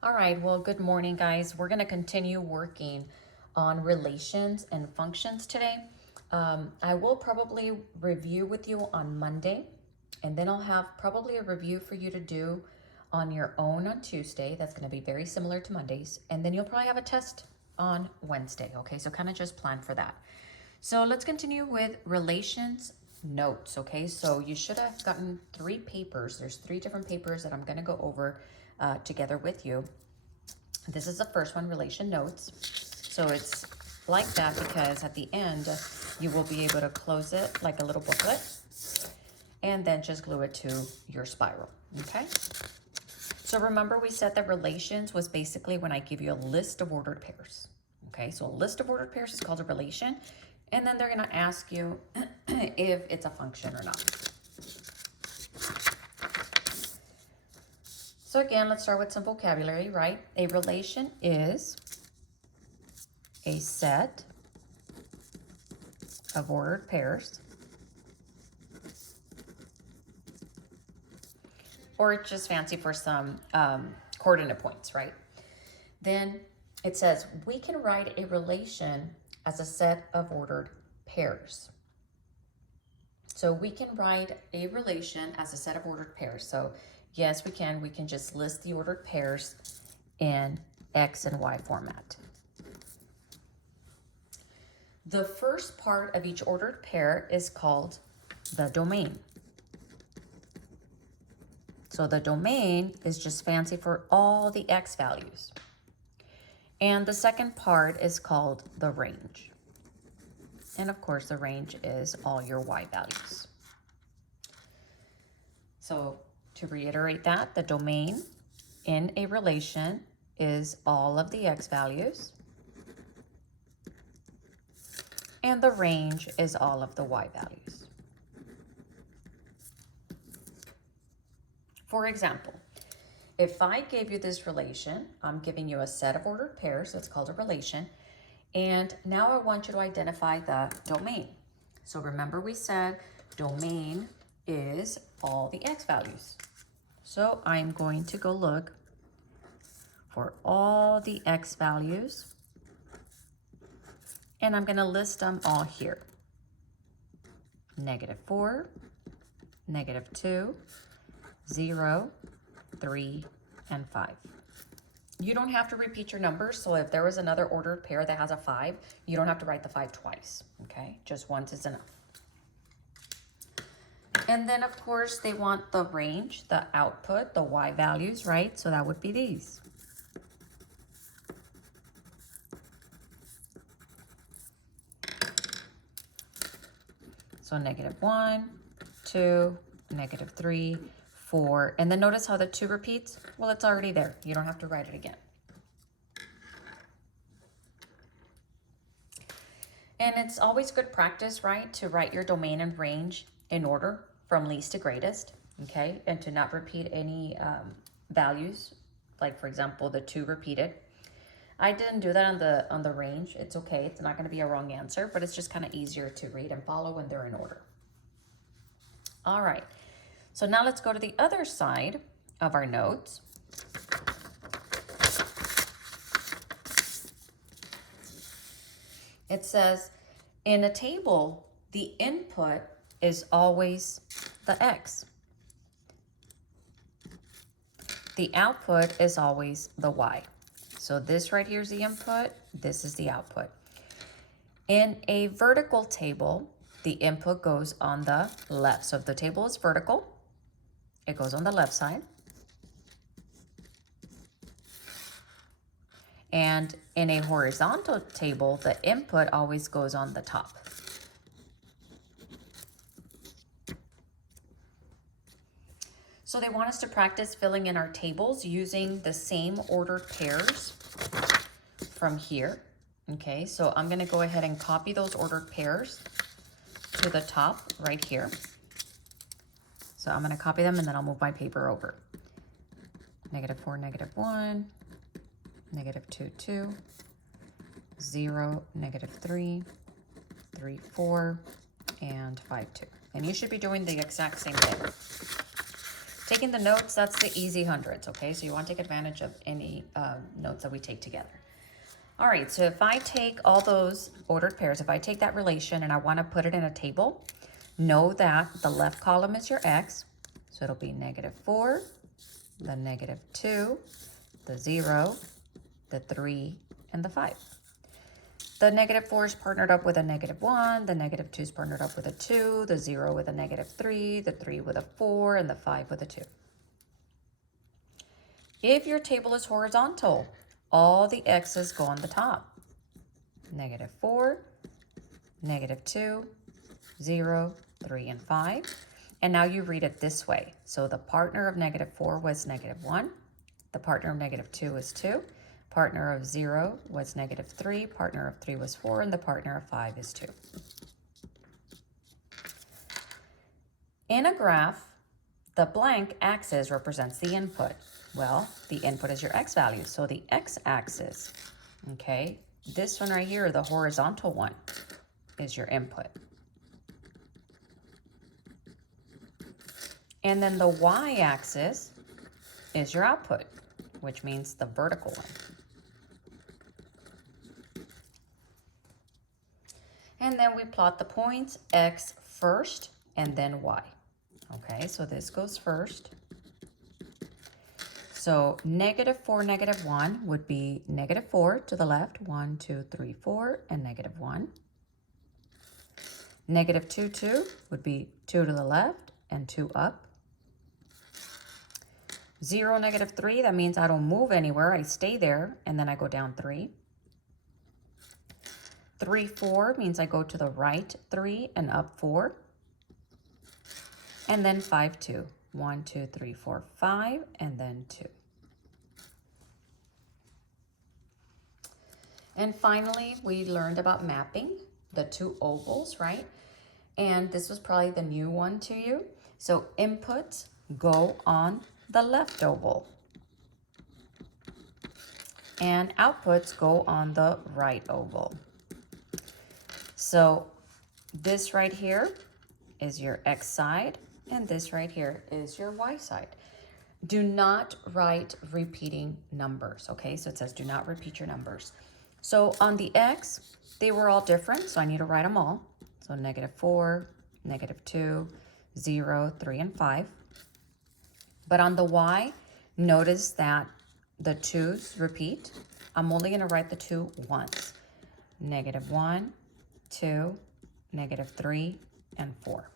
All right, well, good morning, guys. We're going to continue working on relations and functions today. I will probably review with you on Monday, and then I'll have probably a review for you to do on your own on Tuesday. That's going to be very similar to Mondays. And then you'll probably have a test on Wednesday, okay? So kind of just plan for that. So let's continue with relations notes, okay? So you should have gotten 3 papers. There's 3 different papers that I'm going to go over together with you. This is the first one, relation notes. So it's like that because at the end, you will be able to close it like a little booklet and then just glue it to your spiral, okay? So remember we said that relations was basically when I give you a list of ordered pairs, okay? So a list of ordered pairs is called a relation, and then they're gonna ask you if it's a function or not. So again, let's start with some vocabulary, right? A relation is a set of ordered pairs, or it's just fancy for some coordinate points, right? Then it says we can write a relation as a set of ordered pairs. So we can write a relation as a set of ordered pairs. So yes, we can. We can just list the ordered pairs in X and Y format. The first part of each ordered pair is called the domain. So the domain is just fancy for all the X values. And the second part is called the range. And of course, the range is all your Y values. So to reiterate that, the domain in a relation is all of the X values. And the range is all of the Y values. For example, if I gave you this relation, I'm giving you a set of ordered pairs, so it's called a relation, and now I want you to identify the domain. So remember we said domain is all the X values. So I'm going to go look for all the X values, and I'm gonna list them all here. -4, -2, 0, 3, and 5. You don't have to repeat your numbers, so if there was another ordered pair that has a 5, you don't have to write the 5 twice, okay? Just once is enough. And then, of course, they want the range, the output, the Y values, right? So that would be these. So -1, 2, -3, 4, and then notice how the 2 repeats? Well, it's already there. You don't have to write it again. And it's always good practice, right, to write your domain and range in order from least to greatest, okay, and to not repeat any values, like for example, the 2 repeated. I didn't do that on the range. It's okay. It's not going to be a wrong answer, but it's just kind of easier to read and follow when they're in order. All right. So now let's go to the other side of our notes. It says, in a table, the input is always the X. The output is always the Y. So this right here is the input, this is the output. In a vertical table, the input goes on the left. So if the table is vertical, it goes on the left side. And in a horizontal table, the input always goes on the top. So they want us to practice filling in our tables using the same ordered pairs from here. Okay, so I'm going to go ahead and copy those ordered pairs to the top right here. So I'm going to copy them and then I'll move my paper over. -4, -1, -2, 2, 0, -3, 3, 4, and 5, 2. And you should be doing the exact same thing. Taking the notes, that's the easy hundreds, okay? So you want to take advantage of any notes that we take together. All right, so if I take all those ordered pairs, if I take that relation and I want to put it in a table, know that the left column is your x, so it'll be -4, the -2, the 0, the 3, and the 5. The -4 is partnered up with a -1, the -2 is partnered up with a 2, the 0 with a -3, the 3 with a 4, and the 5 with a 2. If your table is horizontal, all the x's go on the top. -4, -2, 0, 3, and 5. And now you read it this way. So the partner of -4 was -1. The partner of -2 was 2. Partner of 0 was -3. Partner of 3 was 4. And the partner of 5 is 2. In a graph, the blank axis represents the input. Well, the input is your x value. So the x-axis, okay, this one right here, the horizontal one, is your input. And then the y-axis is your output, which means the vertical one. And then we plot the points, x first and then y. Okay, so this goes first. So -4, -1 would be -4 to the left, 1, 2, 3, 4, and -1. -2, 2 would be 2 to the left and 2 up. 0, -3, that means I don't move anywhere. I stay there, and then I go down 3. 3, 4 means I go to the right 3 and up 4. And then 5, 2. 1, 2, 3, 4, 5, and then 2. And finally, we learned about mapping the two ovals, right? And this was probably the new one to you. So inputs go on the left oval. And outputs go on the right oval. So this right here is your x side, and this right here is your y side. Do not write repeating numbers, okay? So it says do not repeat your numbers. So on the x, they were all different, so I need to write them all. So -4, -2, 0, 3, and 5. But on the y, notice that the 2's repeat. I'm only going to write the 2 once. -1, 2, -3, and 4.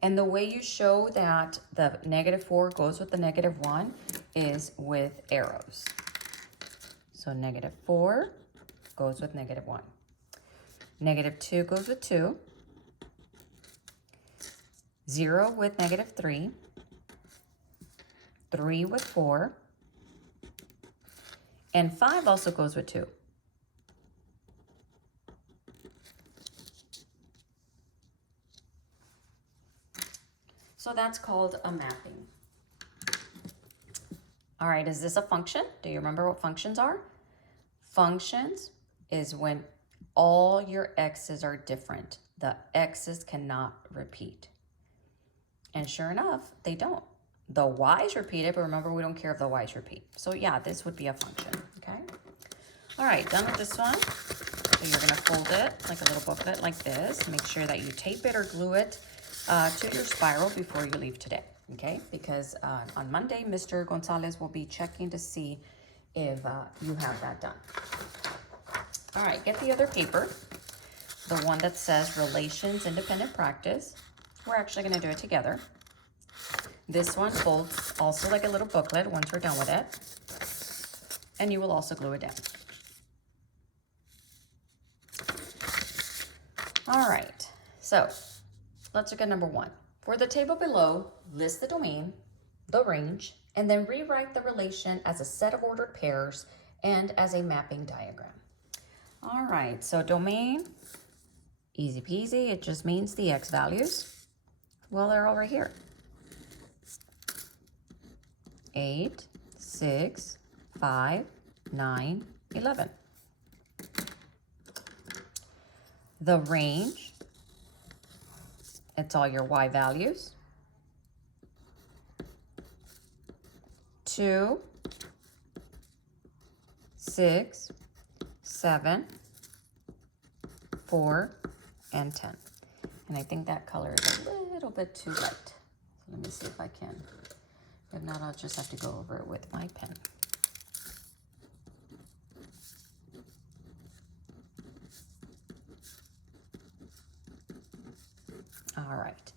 And the way you show that the -4 goes with the -1 is with arrows. So -4 goes with -1. -2 goes with 2. 0 with -3. 3 with 4. And 5 also goes with 2. So that's called a mapping. All right, is this a function? Do you remember what functions are? Functions is when all your x's are different. The x's cannot repeat. And sure enough, they don't. The y's repeated, but remember, we don't care if the y's repeat. So yeah, this would be a function, okay? All right, done with this one. So you're gonna fold it like a little booklet like this. Make sure that you tape it or glue it to your spiral before you leave today, okay? Because on Monday, Mr. Gonzalez will be checking to see if you have that done. All right, get the other paper, the one that says Relations Independent Practice. We're actually gonna do it together. This one folds also like a little booklet once we're done with it. And you will also glue it down. All right, so let's look at number 1. For the table below, list the domain, the range, and then rewrite the relation as a set of ordered pairs and as a mapping diagram. All right, so domain, easy peasy. It just means the x values. Well, they're all right here. 8, 6, 5, 9, 11. The range, it's all your y values. 2, 6, 7, 4, and 10. And I think that color is a little bit too light. So let me see if I can. If not, I'll just have to go over it with my pen. All right.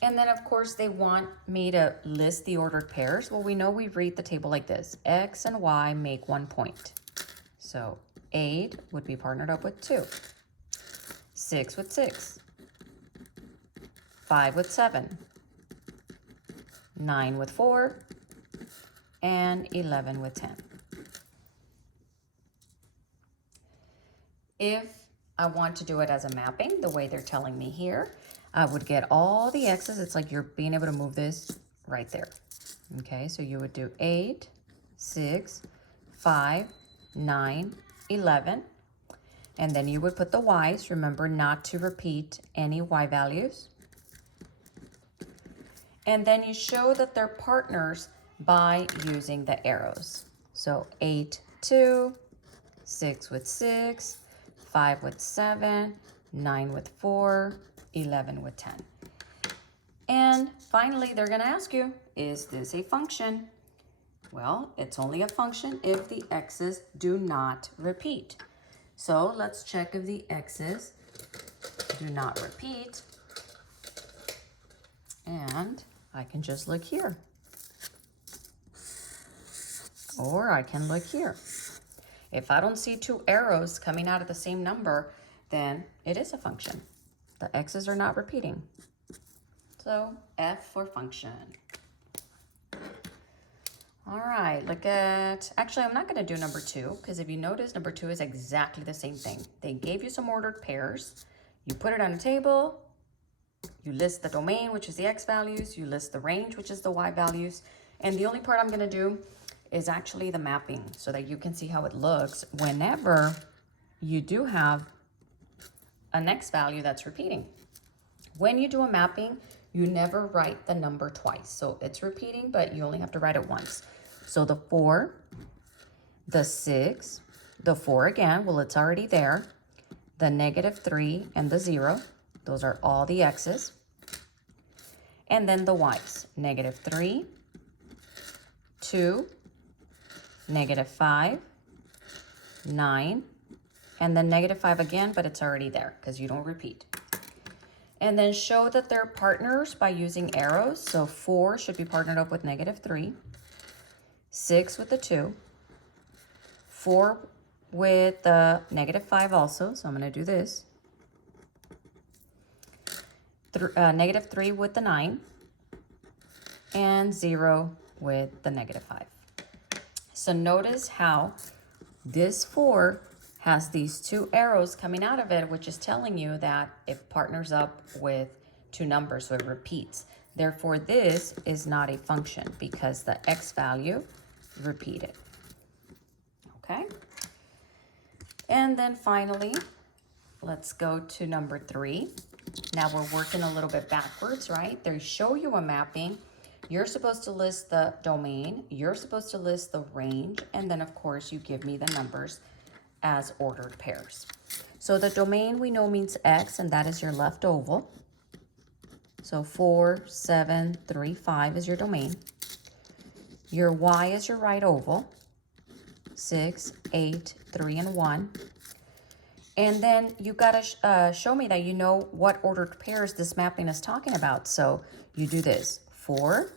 And then, of course, they want me to list the ordered pairs. Well, we know we read the table like this. X and Y make 1 point. So 8 would be partnered up with 2. 6 with 6. 5 with 7. 9 with 4. And 11 with 10. If I want to do it as a mapping, the way they're telling me here, I would get all the X's. It's like you're being able to move this right there. Okay, so you would do 8, 6, 5, 9, 11. And then you would put the Y's. Remember not to repeat any Y values. And then you show that they're partners by using the arrows. So 8, 2, 6 with 6, 5 with 7, 9 with 4, 11 with 10. And finally, they're going to ask you, is this a function? Well, it's only a function if the X's do not repeat. So let's check if the X's do not repeat. And I can just look here. Or I can look here. If I don't see 2 arrows coming out of the same number, then it is a function. The X's are not repeating. So F for function. All right, look at, actually I'm not gonna do number 2, because if you notice, number 2 is exactly the same thing. They gave you some ordered pairs. You put it on a table. You list the domain, which is the X values. You list the range, which is the Y values. And the only part I'm gonna do is actually the mapping so that you can see how it looks whenever you do have an X value that's repeating. When you do a mapping, you never write the number twice. So it's repeating, but you only have to write it once. So the 4, the 6, the 4 again, well, it's already there. The -3 and the 0, those are all the X's. And then the Y's, -3, 2, -5, 9, and then -5 again, but it's already there because you don't repeat. And then show that they're partners by using arrows. So 4 should be partnered up with -3, 6 with the 2, 4 with the -5 also. So I'm going to do this. -3 with the 9, and 0 with the -5. So notice how this 4 has these 2 arrows coming out of it, which is telling you that it partners up with 2 numbers, so it repeats. Therefore, this is not a function because the X value repeated. Okay? And then finally, let's go to number 3. Now we're working a little bit backwards, right? They show you a mapping. You're supposed to list the domain. You're supposed to list the range. And then, of course, you give me the numbers as ordered pairs. So the domain we know means X, and that is your left oval. So 4, 7, 3, 5 is your domain. Your Y is your right oval. 6, 8, 3, and 1. And then you got to show me that you know what ordered pairs this mapping is talking about. So you do this. 4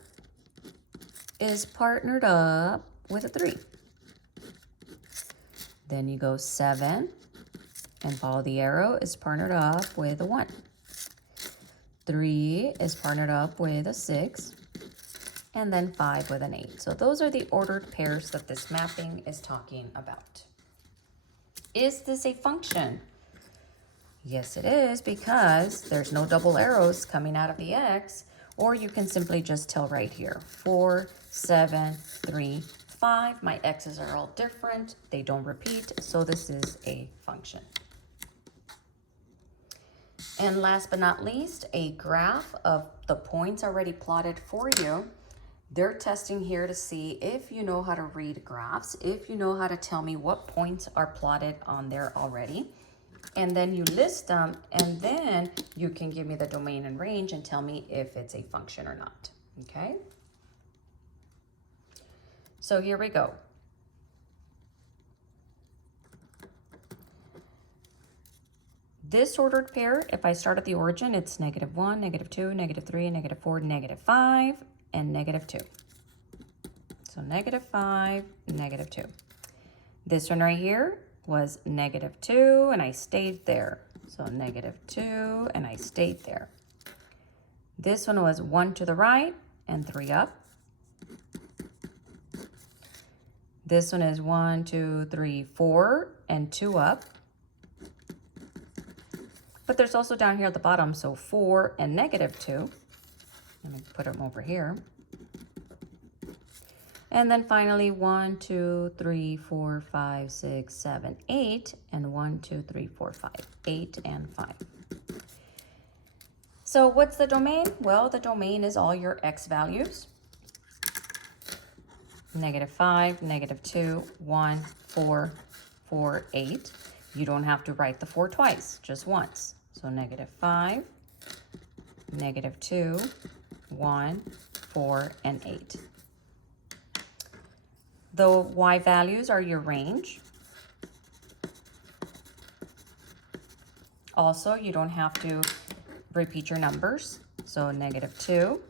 is partnered up with a 3. Then you go 7 and follow the arrow is partnered up with a 1. 3 is partnered up with a 6. And then 5 with an 8. So those are the ordered pairs that this mapping is talking about. Is this a function? Yes, it is, because there's no double arrows coming out of the X, or you can simply just tell right here, 4, 7, 3, 5. My X's are all different. They don't repeat, so this is a function. And last but not least, a graph of the points already plotted for you. They're testing here to see if you know how to read graphs, if you know how to tell me what points are plotted on there already. And then you list them, and then you can give me the domain and range and tell me if it's a function or not, okay? So here we go. This ordered pair, if I start at the origin, it's -1, -2, -3, -4, -5, and -2. So -5, -2. This one right here was -2, and I stayed there. So -2, and I stayed there. This one was 1 to the right and 3 up. This one is 1, 2, 3, 4, and 2 up. But there's also down here at the bottom, so 4 and -2. Let me put them over here. And then finally 1, 2, 3, 4, 5, 6, 7, 8, and 1, 2, 3, 4, 5, 8 and 5. So what's the domain? Well, the domain is all your x values. -5, -2, 1, 4, 4, 8. You don't have to write the 4 twice, just once. So -5, -2, 1, 4, and 8. The y values are your range. Also, you don't have to repeat your numbers. So -2,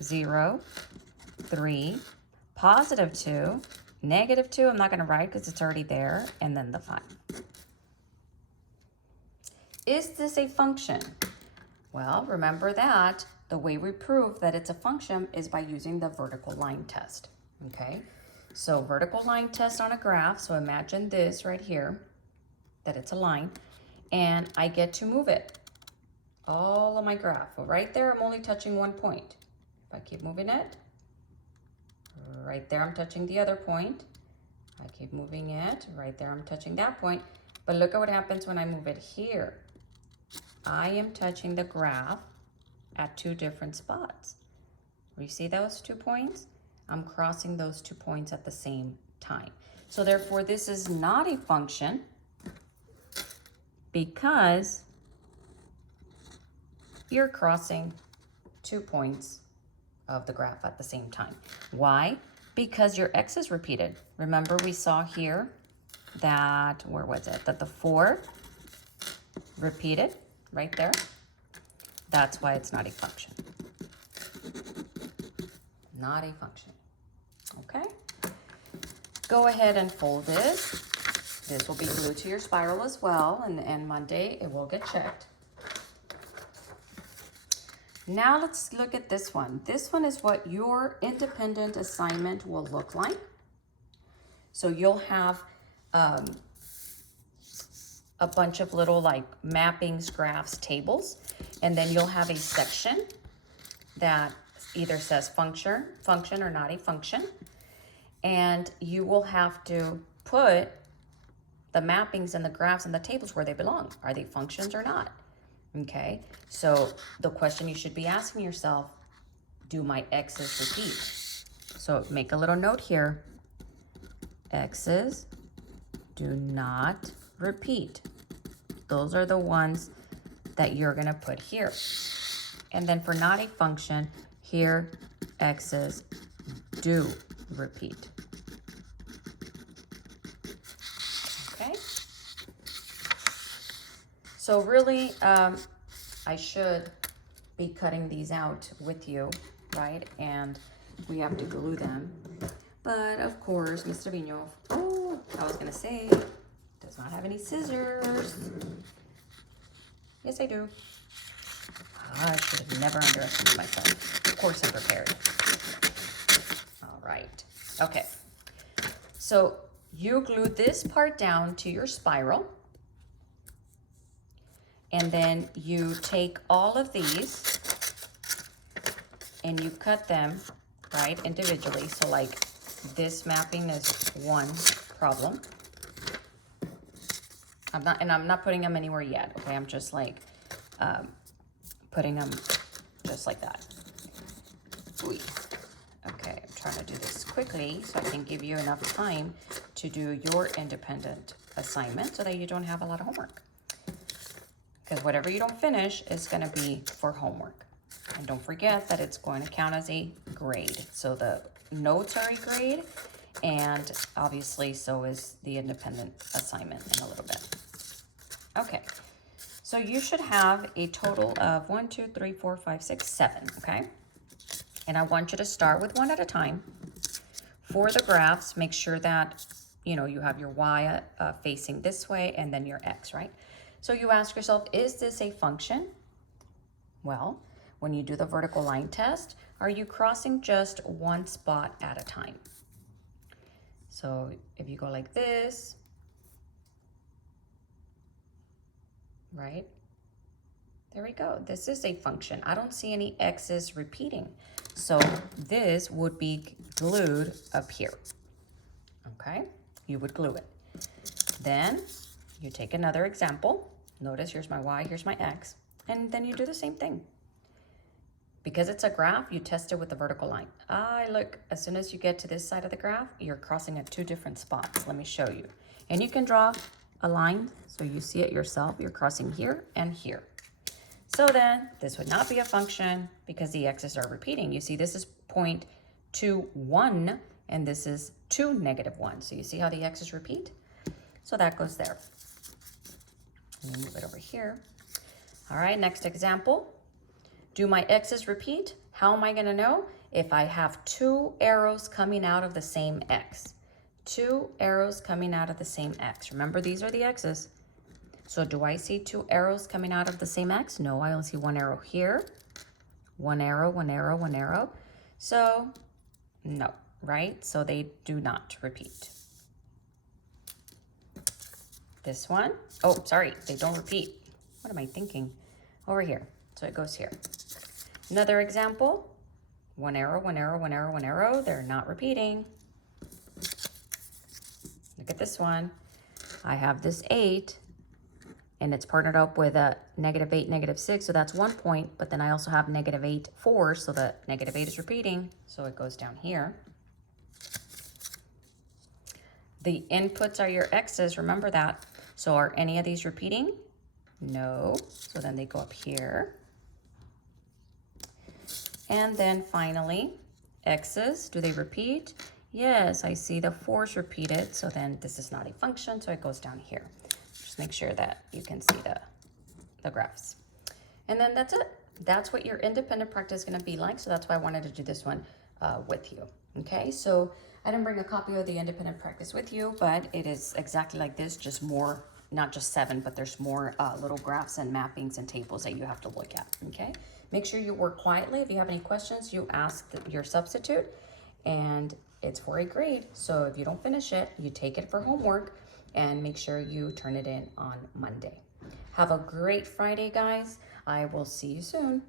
0, 3, +2, -2, I'm not going to write because it's already there, and then the 5. Is this a function? Well, remember that the way we prove that it's a function is by using the vertical line test, okay? So vertical line test on a graph, so imagine this right here, that it's a line, and I get to move it all on my graph. Well, right there, I'm only touching one point. If I keep moving it, right there, I'm touching the other point. I keep moving it, right there, I'm touching that point. But look at what happens when I move it here. I am touching the graph at 2 different spots. You see those 2 points? I'm crossing those 2 points at the same time. So therefore, this is not a function because you're crossing 2 points of the graph at the same time. Why? Because your x is repeated. Remember we saw here that, where was it? That the 4 repeated right there. That's why it's not a function. Not a function. Okay? Go ahead and fold this. This will be glued to your spiral as well, and Monday it will get checked. Now let's look at this one. This one is what your independent assignment will look like. So you'll have a bunch of little like mappings, graphs, tables, and then you'll have a section that either says function or not a function. And you will have to put the mappings and the graphs and the tables where they belong. Are they functions or not? Okay, so the question you should be asking yourself, do my x's repeat? So make a little note here. X's do not repeat. Those are the ones that you're gonna put here. And then for not a function, here x's do repeat. Okay? So really, I should be cutting these out with you, right? And we have to glue them. But of course, Mr. Vino, oh, I was gonna say, does not have any scissors. Yes, I do. I should have never underestimated myself. Of course I'm prepared. All right, okay. So you glue this part down to your spiral. And then you take all of these and you cut them, right, individually. So like this mapping is one problem. I'm not putting them anywhere yet, okay? I'm just like putting them just like that. Ooh. quickly so I can give you enough time to do your independent assignment so that you don't have a lot of homework. Because whatever you don't finish is going to be for homework. And don't forget that it's going to count as a grade. So the notes are a grade, and obviously so is the independent assignment in a little bit. Okay, so you should have a total of 1, 2, 3, 4, 5, 6, 7, okay? And I want you to start with one at a time. For the graphs, make sure that, you have your y facing this way and then your x, right? So you ask yourself, is this a function? Well, when you do the vertical line test, are you crossing just one spot at a time? So if you go like this, right? There we go. This is a function. I don't see any x's repeating. So this would be glued up here. Okay? You would glue it. Then you take another example. Notice here's my y, here's my x. And then you do the same thing. Because it's a graph, you test it with the vertical line. Look, as soon as you get to this side of the graph, you're crossing at 2 different spots. Let me show you. And you can draw a line so you see it yourself. You're crossing here and here. So then this would not be a function because the x's are repeating. You see this is 0.21 and this is 2, -1. So you see how the x's repeat? So that goes there. Let me move it over here. All right, next example. Do my x's repeat? How am I going to know? If I have 2 arrows coming out of the same x. 2 arrows coming out of the same x. Remember, these are the x's. So do I see 2 arrows coming out of the same x? No, I only see 1 arrow here. 1 arrow, 1 arrow, 1 arrow. So no, right? So they do not repeat. This one, oh, sorry, they don't repeat. What am I thinking? Over here. So it goes here. Another example, 1 arrow, 1 arrow, 1 arrow, 1 arrow. They're not repeating. Look at this one. I have this 8, and it's partnered up with a -8, -6, so that's 1 point, but then I also have -8, 4, so the -8 is repeating, so it goes down here. The inputs are your x's, remember that. So are any of these repeating? No, so then they go up here. And then finally, x's, do they repeat? Yes, I see the 4's repeated, so then this is not a function, so it goes down here. Just make sure that you can see the graphs. And then that's it. That's what your independent practice is going to be like, so that's why I wanted to do this one with you. Okay, so I didn't bring a copy of the independent practice with you, but it is exactly like this, just more, not just 7, but there's more little graphs and mappings and tables that you have to look at, okay? Make sure you work quietly. If you have any questions, you ask your substitute, and it's for a grade. So if you don't finish it, you take it for homework, and make sure you turn it in on Monday. Have a great Friday, guys. I will see you soon.